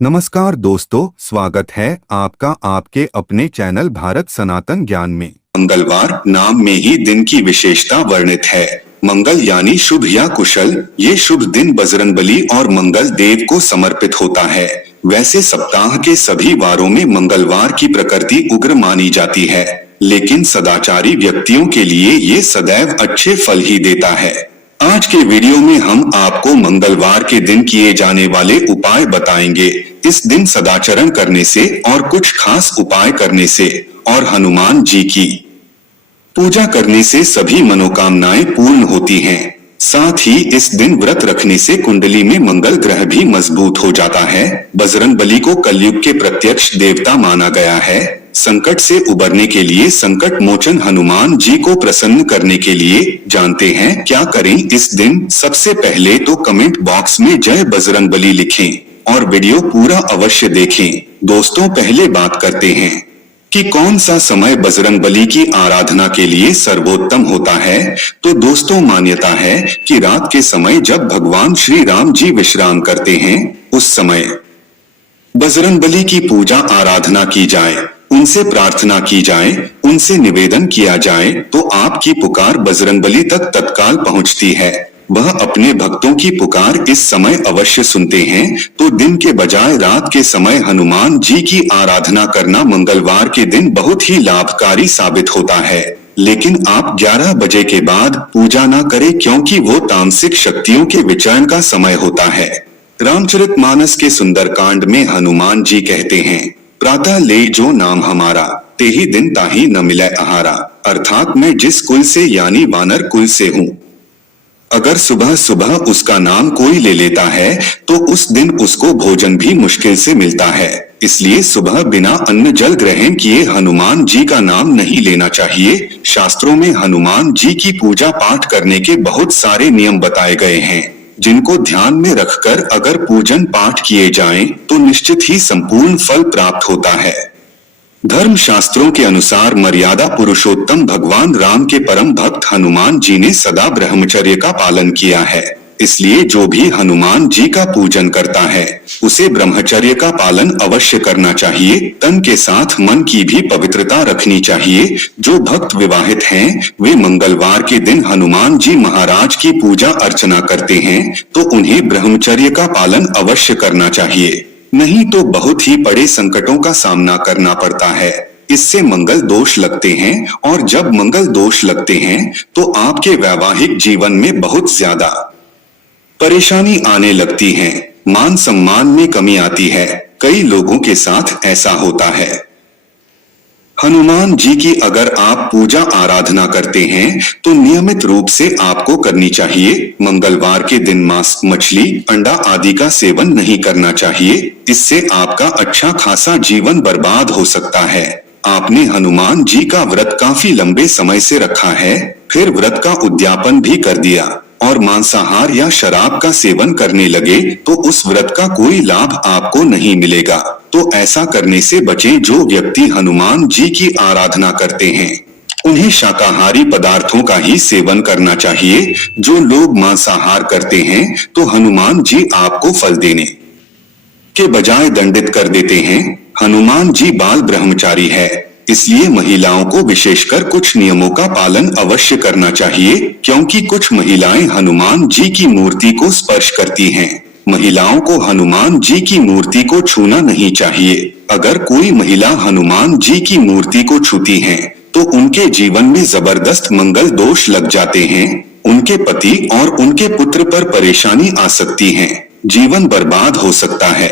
नमस्कार दोस्तों, स्वागत है आपका आपके अपने चैनल भारत सनातन ज्ञान में। मंगलवार नाम में ही दिन की विशेषता वर्णित है। मंगल यानी शुभ या कुशल। ये शुभ दिन बजरंगबली और मंगल देव को समर्पित होता है। वैसे सप्ताह के सभी वारों में मंगलवार की प्रकृति उग्र मानी जाती है, लेकिन सदाचारी व्यक्तियों के लिए ये सदैव अच्छे फल ही देता है। आज के वीडियो में हम आपको मंगलवार के दिन किए जाने वाले उपाय बताएंगे। इस दिन सदाचरण करने से और कुछ खास उपाय करने से और हनुमान जी की पूजा करने से सभी मनोकामनाएं पूर्ण होती हैं। साथ ही इस दिन व्रत रखने से कुंडली में मंगल ग्रह भी मजबूत हो जाता है। बजरंगबली को कलयुग के प्रत्यक्ष देवता माना गया है। संकट से उबरने के लिए संकट मोचन हनुमान जी को प्रसन्न करने के लिए जानते हैं क्या करें इस दिन। सबसे पहले तो कमेंट बॉक्स में जय बजरंगबली लिखें और वीडियो पूरा अवश्य देखें। दोस्तों, पहले बात करते हैं कि कौन सा समय बजरंगबली की आराधना के लिए सर्वोत्तम होता है। तो दोस्तों, मान्यता है कि रात के समय जब भगवान श्री राम जी विश्राम करते हैं, उस समय बजरंगबली की पूजा आराधना की जाए, उनसे प्रार्थना की जाए, उनसे निवेदन किया जाए तो आपकी पुकार बजरंगबली तक तत्काल पहुंचती है। वह अपने भक्तों की पुकार इस समय अवश्य सुनते हैं। तो दिन के बजाय रात के समय हनुमान जी की आराधना करना मंगलवार के दिन बहुत ही लाभकारी साबित होता है। लेकिन आप 11 बजे के बाद पूजा न करें, क्योंकि वो तामसिक शक्तियों के विचरण का समय होता है। रामचरितमानस के सुंदरकांड में हनुमान जी कहते हैं, प्रातः ले जो नाम हमारा, तेही दिन ताही न मिले आहारा। अर्थात मैं जिस कुल से यानी वानर कुल से हूँ, अगर सुबह सुबह उसका नाम कोई ले लेता है तो उस दिन उसको भोजन भी मुश्किल से मिलता है। इसलिए सुबह बिना अन्न जल ग्रहण किए हनुमान जी का नाम नहीं लेना चाहिए। शास्त्रों में हनुमान जी की पूजा पाठ करने के बहुत सारे नियम बताए गए हैं, जिनको ध्यान में रखकर अगर पूजन पाठ किए जाएं तो निश्चित ही संपूर्ण फल प्राप्त होता है। धर्म शास्त्रों के अनुसार मर्यादा पुरुषोत्तम भगवान राम के परम भक्त हनुमान जी ने सदा ब्रह्मचर्य का पालन किया है। इसलिए जो भी हनुमान जी का पूजन करता है उसे ब्रह्मचर्य का पालन अवश्य करना चाहिए। तन के साथ मन की भी पवित्रता रखनी चाहिए। जो भक्त विवाहित हैं, वे मंगलवार के दिन हनुमान जी महाराज की पूजा अर्चना करते हैं तो उन्हें ब्रह्मचर्य का पालन अवश्य करना चाहिए, नहीं तो बहुत ही बड़े संकटों का सामना करना पड़ता है। इससे मंगल दोष लगते हैं और जब मंगल दोष लगते हैं तो आपके वैवाहिक जीवन में बहुत ज्यादा परेशानी आने लगती है, मान सम्मान में कमी आती है। कई लोगों के साथ ऐसा होता है। हनुमान जी की अगर आप पूजा आराधना करते हैं तो नियमित रूप से आपको करनी चाहिए। मंगलवार के दिन मांस, मछली, अंडा आदि का सेवन नहीं करना चाहिए। इससे आपका अच्छा खासा जीवन बर्बाद हो सकता है। आपने हनुमान जी का व्रत काफी लंबे समय से रखा है, फिर व्रत का उद्यापन भी कर दिया और मांसाहार या शराब का सेवन करने लगे तो उस व्रत का कोई लाभ आपको नहीं मिलेगा। तो ऐसा करने से बचें। जो व्यक्ति हनुमान जी की आराधना करते हैं उन्हें शाकाहारी पदार्थों का ही सेवन करना चाहिए। जो लोग मांसाहार करते हैं तो हनुमान जी आपको फल देने के बजाय दंडित कर देते हैं। हनुमान जी बाल ब्रह्मचारी है, इसलिए महिलाओं को विशेषकर कुछ नियमों का पालन अवश्य करना चाहिए, क्योंकि कुछ महिलाएं हनुमान जी की मूर्ति को स्पर्श करती हैं। महिलाओं को हनुमान जी की मूर्ति को छूना नहीं चाहिए। अगर कोई महिला हनुमान जी की मूर्ति को छूती हैं, तो उनके जीवन में जबरदस्त मंगल दोष लग जाते हैं। उनके पति और उनके पुत्र पर परेशानी आ सकती है, जीवन बर्बाद हो सकता है।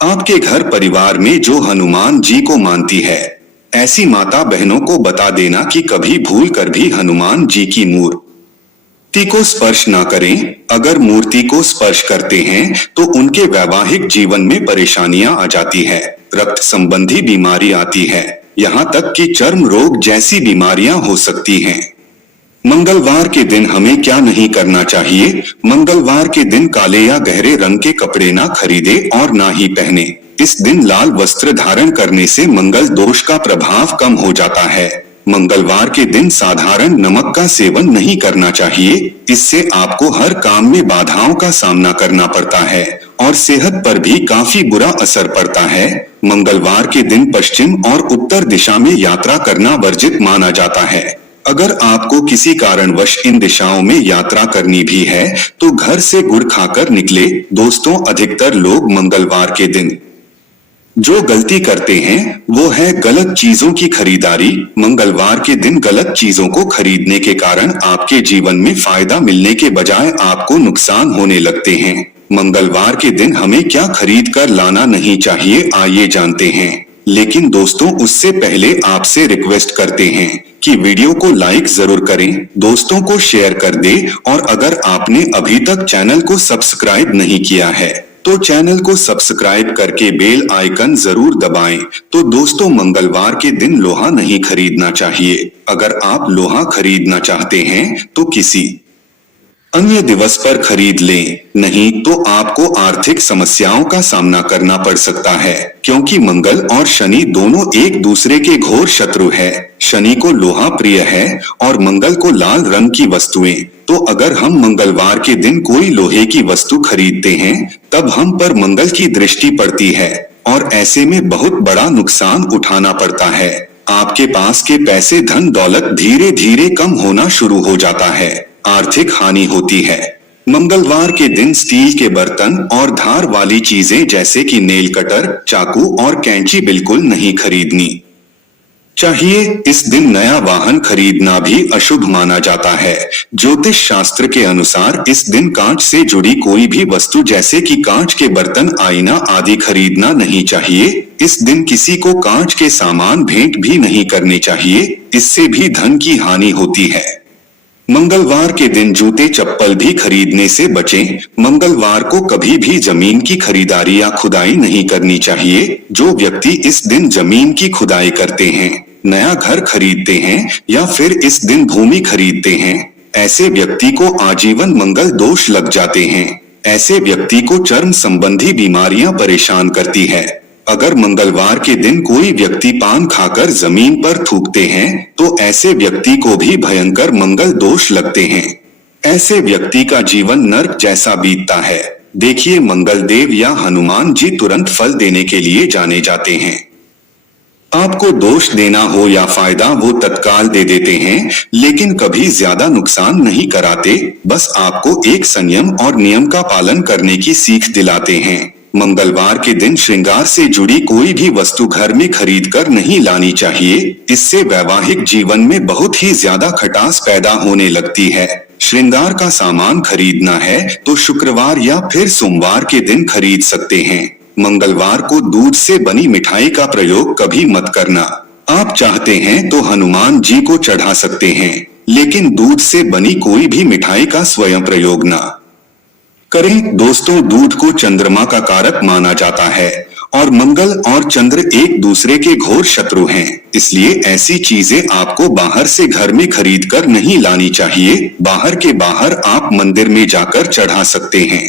आपके घर परिवार में जो हनुमान जी को मानती है, ऐसी माता बहनों को बता देना कि कभी भूल कर भी हनुमान जी की मूर्ति को स्पर्श ना करें। अगर मूर्ति को स्पर्श करते हैं तो उनके वैवाहिक जीवन में परेशानियां आ जाती है, रक्त संबंधी बीमारी आती है, यहाँ तक कि चर्म रोग जैसी बीमारियां हो सकती हैं। मंगलवार के दिन हमें क्या नहीं करना चाहिए। मंगलवार के दिन काले या गहरे रंग के कपड़े ना खरीदे और ना ही पहने। इस दिन लाल वस्त्र धारण करने से मंगल दोष का प्रभाव कम हो जाता है। मंगलवार के दिन साधारण नमक का सेवन नहीं करना चाहिए। इससे आपको हर काम में बाधाओं का सामना करना पड़ता है और सेहत पर भी काफी बुरा असर पड़ता है। मंगलवार के दिन पश्चिम और उत्तर दिशा में यात्रा करना वर्जित माना जाता है। अगर आपको किसी कारणवश इन दिशाओं में यात्रा करनी भी है तो घर से गुड़ खाकर निकले। दोस्तों, अधिकतर लोग मंगलवार के दिन जो गलती करते हैं वो है गलत चीजों की खरीदारी। मंगलवार के दिन गलत चीजों को खरीदने के कारण आपके जीवन में फायदा मिलने के बजाय आपको नुकसान होने लगते हैं। मंगलवार के दिन हमें क्या खरीद कर लाना नहीं चाहिए, आइए जानते हैं। लेकिन दोस्तों, उससे पहले आपसे रिक्वेस्ट करते हैं कि वीडियो को लाइक जरूर करें, दोस्तों को शेयर कर दें और अगर आपने अभी तक चैनल को सब्सक्राइब नहीं किया है तो चैनल को सब्सक्राइब करके बेल आइकन जरूर दबाएं। तो दोस्तों, मंगलवार के दिन लोहा नहीं खरीदना चाहिए। अगर आप लोहा खरीदना चाहते हैं तो किसी अन्य दिवस पर खरीद लें, नहीं तो आपको आर्थिक समस्याओं का सामना करना पड़ सकता है, क्योंकि मंगल और शनि दोनों एक दूसरे के घोर शत्रु है। शनि को लोहा प्रिय है और मंगल को लाल रंग की वस्तुएं। तो अगर हम मंगलवार के दिन कोई लोहे की वस्तु खरीदते हैं तब हम पर मंगल की दृष्टि पड़ती है और ऐसे में बहुत बड़ा नुकसान उठाना पड़ता है। आपके पास के पैसे, धन दौलत धीरे धीरे कम होना शुरू हो जाता है, आर्थिक हानि होती है। मंगलवार के दिन स्टील के बर्तन और धार वाली चीजें जैसे कि नेल कटर, चाकू और कैंची बिल्कुल नहीं खरीदनी चाहिए। इस दिन नया वाहन खरीदना भी अशुभ माना जाता है। ज्योतिष शास्त्र के अनुसार इस दिन कांच से जुड़ी कोई भी वस्तु जैसे कि कांच के बर्तन, आईना आदि खरीदना नहीं चाहिए। इस दिन किसी को कांच के सामान भेंट भी नहीं करने चाहिए, इससे भी धन की हानि होती है। मंगलवार के दिन जूते चप्पल भी खरीदने से बचें। मंगलवार को कभी भी जमीन की खरीदारी या खुदाई नहीं करनी चाहिए। जो व्यक्ति इस दिन जमीन की खुदाई करते हैं, नया घर खरीदते हैं या फिर इस दिन भूमि खरीदते हैं, ऐसे व्यक्ति को आजीवन मंगल दोष लग जाते हैं। ऐसे व्यक्ति को चर्म संबंधी बीमारियां परेशान करती है। अगर मंगलवार के दिन कोई व्यक्ति पान खाकर जमीन पर थूकते हैं तो ऐसे व्यक्ति को भी भयंकर मंगल दोष लगते हैं। ऐसे व्यक्ति का जीवन नर्क जैसा बीतता है। देखिए, मंगल देव या हनुमान जी तुरंत फल देने के लिए जाने जाते हैं। आपको दोष देना हो या फायदा वो तत्काल दे देते हैं, लेकिन कभी ज्यादा नुकसान नहीं कराते। बस आपको एक संयम और नियम का पालन करने की सीख दिलाते हैं। मंगलवार के दिन श्रृंगार से जुड़ी कोई भी वस्तु घर में खरीद कर नहीं लानी चाहिए। इससे वैवाहिक जीवन में बहुत ही ज्यादा खटास पैदा होने लगती है। श्रृंगार का सामान खरीदना है तो शुक्रवार या फिर सोमवार के दिन खरीद सकते हैं। मंगलवार को दूध से बनी मिठाई का प्रयोग कभी मत करना। आप चाहते हैं तो हनुमान जी को चढ़ा सकते हैं, लेकिन दूध से बनी कोई भी मिठाई का स्वयं प्रयोग ना करें। दोस्तों, दूध को चंद्रमा का कारक माना जाता है और मंगल और चंद्र एक दूसरे के घोर शत्रु हैं। इसलिए ऐसी चीजें आपको बाहर से घर में खरीद कर नहीं लानी चाहिए। बाहर के बाहर आप मंदिर में जाकर चढ़ा सकते हैं।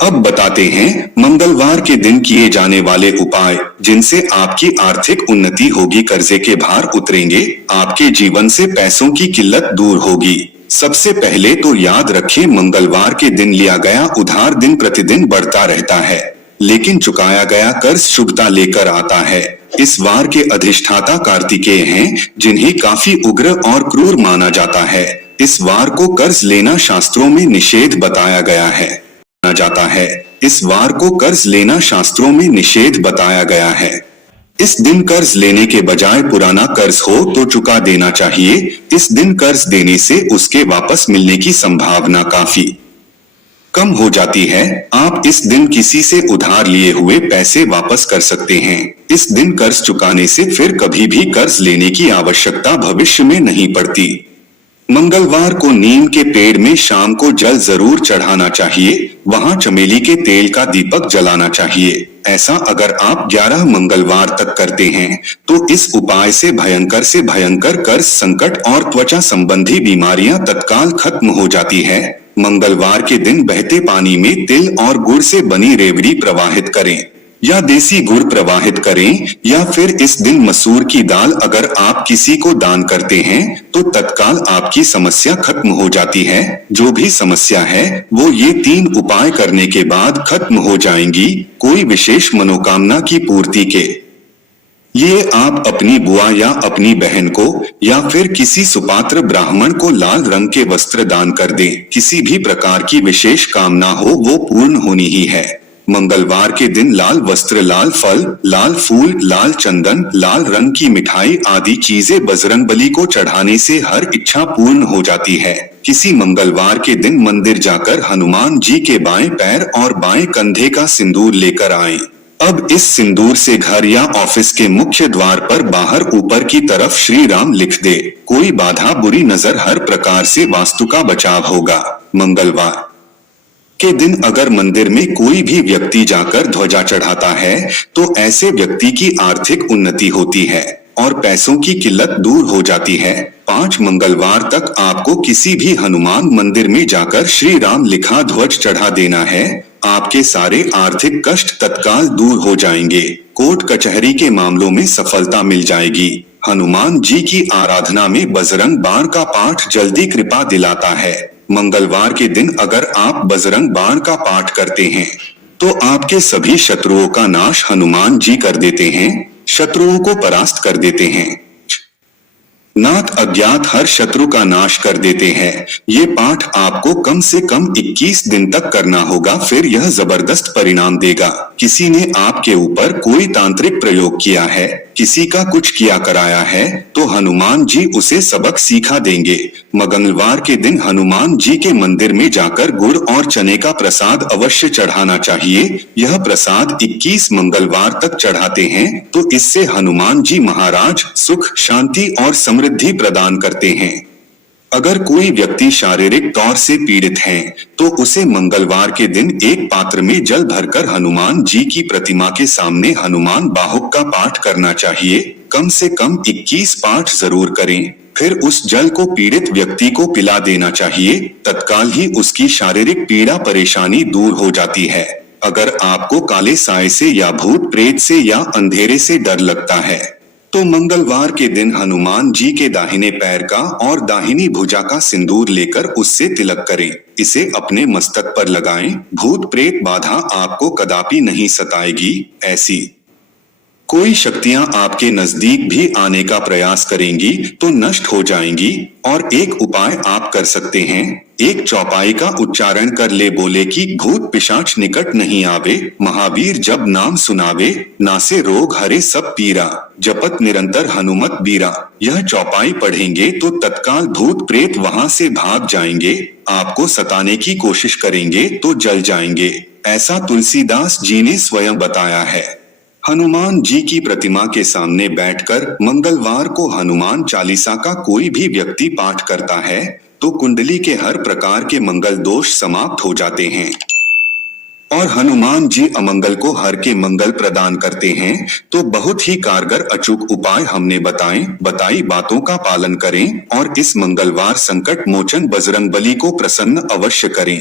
अब बताते हैं मंगलवार के दिन किए जाने वाले उपाय जिनसे आपकी आर्थिक उन्नति होगी, कर्जे के भार उतरेंगे, आपके जीवन से पैसों की किल्लत दूर होगी। सबसे पहले तो याद रखें, मंगलवार के दिन लिया गया उधार दिन प्रतिदिन बढ़ता रहता है, लेकिन चुकाया गया कर्ज शुभता लेकर आता है। इस वार के अधिष्ठाता कार्तिकेय हैं, जिन्हें काफी उग्र और क्रूर माना जाता है। इस वार को कर्ज लेना शास्त्रों में निषेध बताया गया है। इस वार को कर्ज लेना शास्त्रों में निषेध बताया गया है। इस दिन कर्ज लेने के बजाय पुराना कर्ज हो तो चुका देना चाहिए। इस दिन कर्ज देने से उसके वापस मिलने की संभावना काफी कम हो जाती है। आप इस दिन किसी से उधार लिए हुए पैसे वापस कर सकते हैं। इस दिन कर्ज चुकाने से फिर कभी भी कर्ज लेने की आवश्यकता भविष्य में नहीं पड़ती। मंगलवार को नीम के पेड़ में शाम को जल जरूर चढ़ाना चाहिए। वहां चमेली के तेल का दीपक जलाना चाहिए। ऐसा अगर आप 11 मंगलवार तक करते हैं तो इस उपाय से भयंकर कर्ज संकट और त्वचा संबंधी बीमारियां तत्काल खत्म हो जाती है। मंगलवार के दिन बहते पानी में तिल और गुड़ से बनी रेवड़ी प्रवाहित करें। या देसी गुड़ प्रवाहित करें, या फिर इस दिन मसूर की दाल अगर आप किसी को दान करते हैं तो तत्काल आपकी समस्या खत्म हो जाती है। जो भी समस्या है वो ये 3 उपाय करने के बाद खत्म हो जाएंगी, कोई विशेष मनोकामना की पूर्ति के। ये आप अपनी बुआ या अपनी बहन को या फिर किसी सुपात्र ब्राह्मण को लाल रंग के वस्त्र दान कर दें। किसी भी प्रकार की विशेष कामना हो वो पूर्ण होनी ही है। मंगलवार के दिन लाल वस्त्र, लाल फल, लाल फूल, लाल चंदन, लाल रंग की मिठाई आदि चीजें बजरंगबली को चढ़ाने से हर इच्छा पूर्ण हो जाती है। किसी मंगलवार के दिन मंदिर जाकर हनुमान जी के बाएं पैर और बाएं कंधे का सिंदूर लेकर आएं। अब इस सिंदूर से घर या ऑफिस के मुख्य द्वार पर बाहर ऊपर की तरफ श्री राम लिख दे। कोई बाधा, बुरी नजर, हर प्रकार से वास्तु का बचाव होगा। मंगलवार के दिन अगर मंदिर में कोई भी व्यक्ति जाकर ध्वजा चढ़ाता है तो ऐसे व्यक्ति की आर्थिक उन्नति होती है और पैसों की किल्लत दूर हो जाती है। 5 मंगलवार तक आपको किसी भी हनुमान मंदिर में जाकर श्री राम लिखा ध्वज चढ़ा देना है। आपके सारे आर्थिक कष्ट तत्काल दूर हो जाएंगे। कोर्ट कचहरी के मामलों में सफलता मिल जाएगी। हनुमान जी की आराधना में बजरंग बाण का पाठ जल्दी कृपा दिलाता है। मंगलवार के दिन अगर आप बजरंग बाण का पाठ करते हैं तो आपके सभी शत्रुओं का नाश हनुमान जी कर देते हैं, शत्रुओं को परास्त कर देते हैं। नाथ अज्ञात हर शत्रु का नाश कर देते हैं। ये पाठ आपको कम से कम 21 दिन तक करना होगा, फिर यह जबरदस्त परिणाम देगा। किसी ने आपके ऊपर कोई तांत्रिक प्रयोग किया है, किसी का कुछ किया कराया है तो हनुमान जी उसे सबक सिखा देंगे। मंगलवार के दिन हनुमान जी के मंदिर में जाकर गुड़ और चने का प्रसाद अवश्य चढ़ाना चाहिए। यह प्रसाद 21 मंगलवार तक चढ़ाते हैं तो इससे हनुमान जी महाराज सुख, शांति और समृद्धि प्रदान करते हैं। अगर कोई व्यक्ति शारीरिक तौर से पीड़ित है तो उसे मंगलवार के दिन एक पात्र में जल भरकर हनुमान जी की प्रतिमा के सामने हनुमान बाहुक का पाठ करना चाहिए। कम से कम 21 पाठ जरूर करें, फिर उस जल को पीड़ित व्यक्ति को पिला देना चाहिए। तत्काल ही उसकी शारीरिक पीड़ा परेशानी दूर हो जाती है। अगर आपको काले साए से या भूत प्रेत से या अंधेरे से डर लगता है तो मंगलवार के दिन हनुमान जी के दाहिने पैर का और दाहिनी भुजा का सिंदूर लेकर उससे तिलक करें। इसे अपने मस्तक पर लगाएं। भूत प्रेत बाधा आपको कदापि नहीं सताएगी। ऐसी कोई शक्तियां आपके नजदीक भी आने का प्रयास करेंगी तो नष्ट हो जाएंगी। और एक उपाय आप कर सकते हैं, एक चौपाई का उच्चारण कर ले, बोले कि भूत पिशाच निकट नहीं आवे, महावीर जब नाम सुनावे, नासे रोग हरे सब पीरा, जपत निरंतर हनुमत बीरा। यह चौपाई पढ़ेंगे तो तत्काल भूत प्रेत वहां से भाग जाएंगे। आपको सताने की कोशिश करेंगे तो जल जाएंगे। ऐसा तुलसीदास जी ने स्वयं बताया है। हनुमान जी की प्रतिमा के सामने बैठकर मंगलवार को हनुमान चालीसा का कोई भी व्यक्ति पाठ करता है तो कुंडली के हर प्रकार के मंगल दोष समाप्त हो जाते हैं और हनुमान जी अमंगल को हर के मंगल प्रदान करते हैं। तो बहुत ही कारगर अचूक उपाय हमने बताई बातों का पालन करें और इस मंगलवार संकट मोचन बजरंगबली को प्रसन्न अवश्य करें।